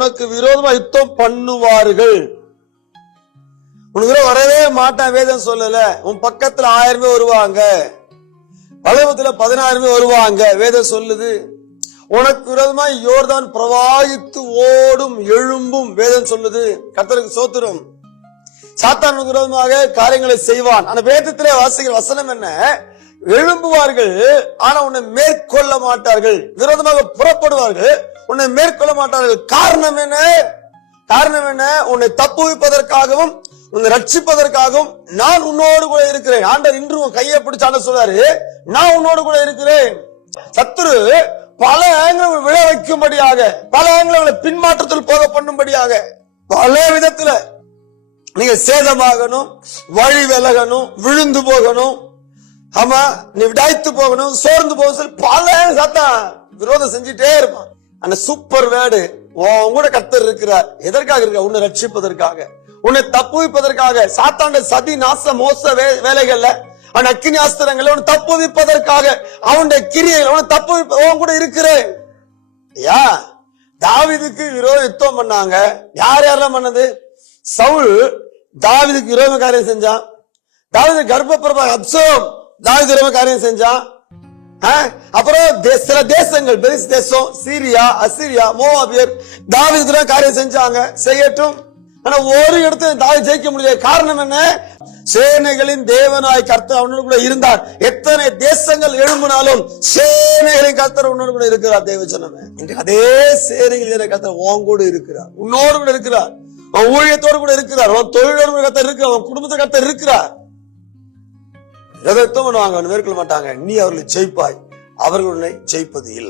உனக்கு விரோதமா யுத்தம் பண்ணுவார்கள். உனக்கு வரவே மாட்டான். வேதம் சொல்லல. உன் பக்கத்துல 1000 பேர் வருவாங்க, பலவத்துல 10000 பேர் வருவாங்க. வேதம் சொல்லுது. உனக்கு விரோதமா யோர்தான் பிரவாகித்து ஓடும் எழும்பும். வேதம் சொல்லுது. கர்த்தருக்கு ஸ்தோத்திரம். சாத்தானுக்கு விரோதமாக காரியங்களை செய்வான். ஆனா வேதத்திலே வாசிக்கிற வசனம் என்ன? எழும்புவார்கள், ஆனா உன்னை மேற்கொள்ள மாட்டார்கள். விரோதமாக புறப்படுவார்கள், உன்னை மேற்கொள்ள மாட்டார்கள். காரணம் என்ன? காரணம் என்ன? உன்னை தப்புவிப்பதற்காகவும் உன்னை ரட்சிப்பதற்காகவும் நான் உன்னோடு கூட இருக்கிறேன். ஆண்டவர் இன்று உன் கையை பிடிச்சாண்ட சொல்றாரு, நான் உன்னோடு கூட இருக்கிறேன். சத்துரு பல ஆங்கில விழ வைக்கும்படியாக, பல ஆங்கில பின்மாற்றத்தில் போக பண்ணும்படியாக, பல விதத்துல நீங்க சேதமாகணும், வழி விலகணும், விழுந்து போகணும், ஆமா நீ விடாய்த்து போகணும், சோர்ந்து போக பல சத்தான் விரோதம் செஞ்சுட்டே இருப்பான். அந்த சூப்பர் வேர்டு உன் கூட கர்த்தர் இருக்கிறார். எதற்காக இருக்க? உன்னை ரட்சிப்பதற்காக, உன்னை தப்புவிப்பதற்காக. சாத்தாண்ட சதி நாச மோச வேலைகள்ல, அவன் அக்கினி ஆஸ்திரங்களை உன்னை தப்புவிப்பதற்காக, அவனுடைய கிரியைகள் உன்னை தப்புவிப்ப உன் கூட இருக்கிறேன். ஐயா, தாவீதுக்கு விரோத யுத்தம் பண்ணாங்க. யார் யாரெல்லாம் பண்ணது? சவுல் தாவீதுக்கு விரோத காரியம் செஞ்சான். தாவீது கர்ப்பப்பிரபா அப்சலோம் தாவீது விரோத காரியம் செஞ்சான். அப்புறம் சில தேசங்கள், பெரிஸ் தேசம், சீரியா, அசீரியா, மோவாபியர் தாவீதுக்கு காரியம் செஞ்சாங்க. செய்யட்டும். ஆனா ஒரு இடத்துல தாவீது ஜெயிக்க முடியாது. காரணம் என்ன? சேனைகளின் தேவனாய் கர்த்தர் அவனோடு கூட இருந்தார். எத்தனை தேசங்கள் எழும்பினாலும் சேனைகளின் கர்த்தர் உன்னோடு கூட இருக்கிறார். தேவஜனமே, இன்றைக்கு அதே சேனைகளின் கர்த்தர் உன் கூட இருக்கிறார், உன்னோடு கூட இருக்கிறார், உன் ஊழியத்தோடு கூட இருக்கிறார், உன் தொழிலோடு கர்த்தர் இருக்கிறார், உன் குடும்பத்தை கர்த்தர் இருக்கிறார். எதை பண்ணுவாங்க? மேற்கொள்ள மாட்டாங்க. நீ அவர்களை ஜெயிப்பாய், அவர்கள் உன்னை ஜெயிப்பது இல்லை.